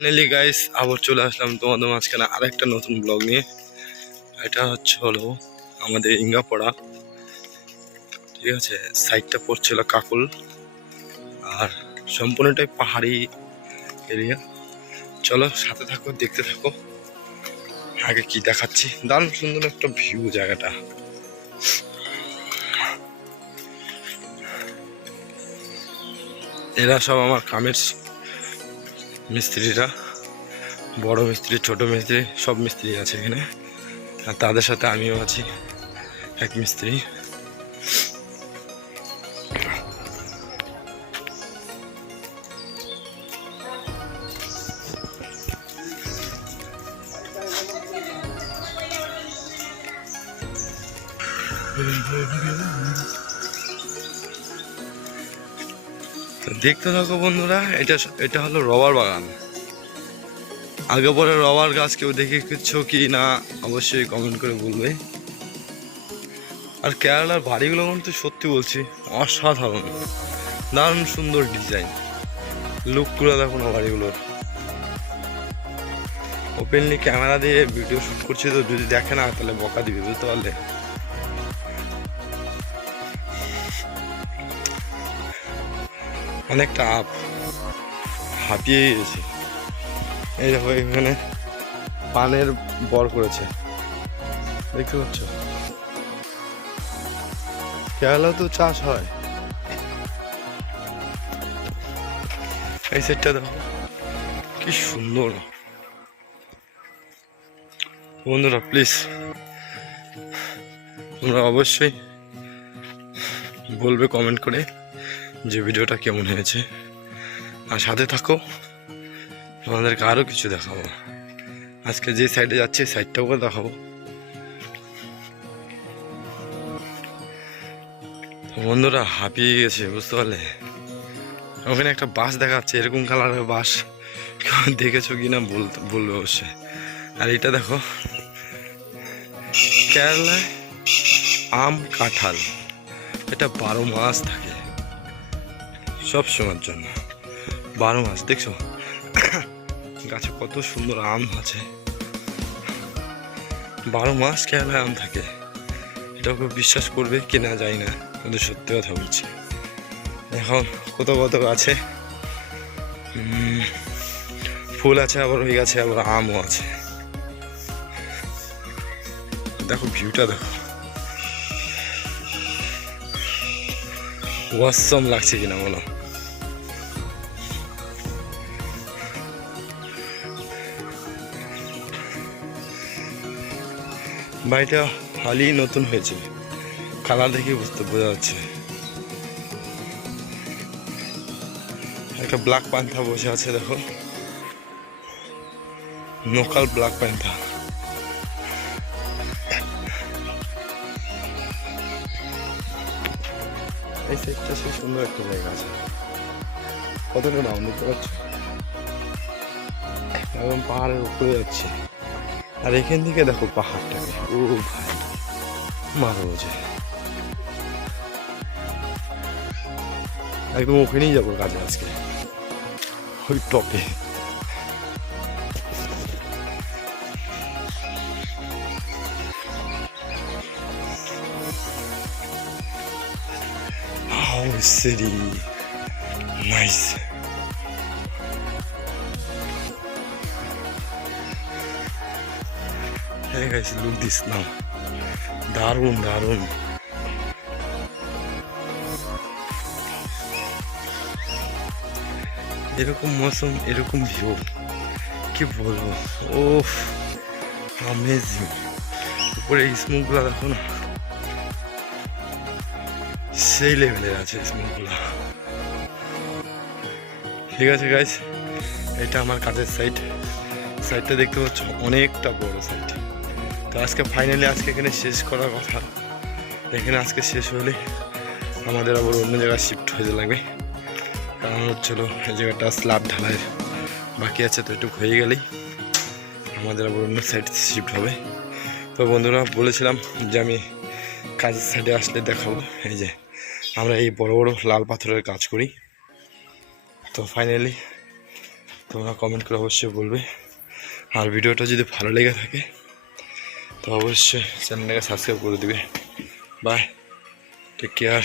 Finally guys আবার চলে আসলাম তোমাদের মাঝখানে আরেকটা নতুন ব্লগ নিয়ে। এটা হচ্ছে হলো আমাদের ইঙ্গাপড়া। ঠিক আছে সাইডটা পড়ছিল কাকুল। আর সম্পূর্ণটাই পাহাড়ি এরিয়া চলো, সাথে থাকো, দেখতে থাকো। আগে কি দেখাচ্ছি? দারুণ সুন্দর একটা ভিউ জায়গাটা। এরা সব আমার কামের মিস্ত্রিরা, বড় মিস্ত্রি, ছোট মিস্ত্রি, সব মিস্ত্রি আছে এখানে। আর তাদের সাথে আমিও আছি, এক মিস্ত্রি। দেখতে থাকো বন্ধুরা, এটা এটা হলো রবার বাগান। আগে পরে রবার গাছ কেউ দেখেছ কি না, অবশ্যই কমেন্ট করে বলবে। আর কেরালার বাড়িগুলো কিন্তু সত্যি বলছি, অসাধারণ। দারুণ সুন্দর ডিজাইন লুকগুলো দেখো না বাড়িগুলোর। ওপেনলি ক্যামেরা দিয়ে ভিডিও শ্যুট করছি, তো যদি দেখে না, তাহলে বকা দিবে, বুঝতে পারলে? অনেকটা আপ। হাঁপিয়ে গেছে। এই দেখো, এখানে পানের বর করেছে দেখতে পাচ্ছ? কেরালা তো চাষ হয়। এই সেটটা দেখো। কি সুন্দর। বন্ধুরা, প্লিজ। তোমরা অবশ্যই বলবে, কমেন্ট করে। যে ভিডিওটা কেমন হয়েছে। আর সাথে থাকো, তোমাদেরকে আরও কিছু দেখাবো। আজকে যে সাইডে যাচ্ছে সাইডটাও দেখাবো। বন্ধুরা, হাঁপিয়ে গেছে, বুঝতে পারলে? ওখানে একটা বাস দেখাচ্ছে এরকম কালারের বাস। দেখেছ কি না বলবে অবশ্যই। আর এটা দেখো কেরালায় আম কাঁঠাল। এটা বারো মাস থাকে। সব সময়ের জন্য। বারো মাস, দেখছ? গাছে কত সুন্দর আম আছে। বারো মাস কেরালায় আম থাকে। এটা কেউ বিশ্বাস করবে কেনা যায় না, কিন্তু সত্যি কথা বলছি। এখন কত কত গাছে ফুল আছে, আবার ওই গাছে আবার আমও আছে। দেখো ভিউটা দেখো। ওয়াসম লাগছে কিনা বলো? বাড়িটা হালি নতুন হয়েছে। কালার দেখে বুঝতে বোঝা যাচ্ছে। একটা ব্ল্যাক পান্থা বসে আছে, দেখো। নোকাল ব্ল্যাক পান্থা এই সাইডটা সে সুন্দর একটা জায়গা আছে। কতটা দাম দেখতে পাচ্ছ? একদম পাহাড়ের উপরে যাচ্ছে। আর এখান থেকে দেখো পাহাড়টাকে ও ভাই মারো যে একদম ওখানেই যাব কাজে আজকে ওই টপে Oh, city. Nice. Hey guys, look this now. দারুণ দারুণ। এরকম মৌসুম এরকম ভিউ কি বলব? ও আমেজিং উপরে স্মোকগুলো দেখো না? সেই লেভেলের আছে স্মোকগুলো ঠিক আছে গাইস এটা আমার কাজের সাইট সাইটটা দেখতে পাচ্ছ অনেকটা বড় সাইট তো আজকে ফাইনালি আজকে এখানে শেষ করার কথা। এখানে আজকে শেষ হলে আমাদের আবার অন্য জায়গায় শিফট হয়ে লাগবে। কারণ হচ্ছিল এই জায়গাটা স্ল্যাব ঢালাই বাকি আছে, তো একটু হয়ে গেলেই আমাদের আবার অন্য সাইড শিফট হবে। তো বন্ধুরা, বলেছিলাম যে আমি কাজের সাইডে আসলে দেখাবো। এই যে, আমরা এই বড় বড় লাল পাথরের কাজ করি। তো ফাইনালি তোমরা কমেন্ট করে অবশ্যই বলবে। আর ভিডিওটা যদি ভালো লেগে থাকে তো অবশ্যই চ্যানেলটাকে সাবস্ক্রাইব করে দিবে। Bye take care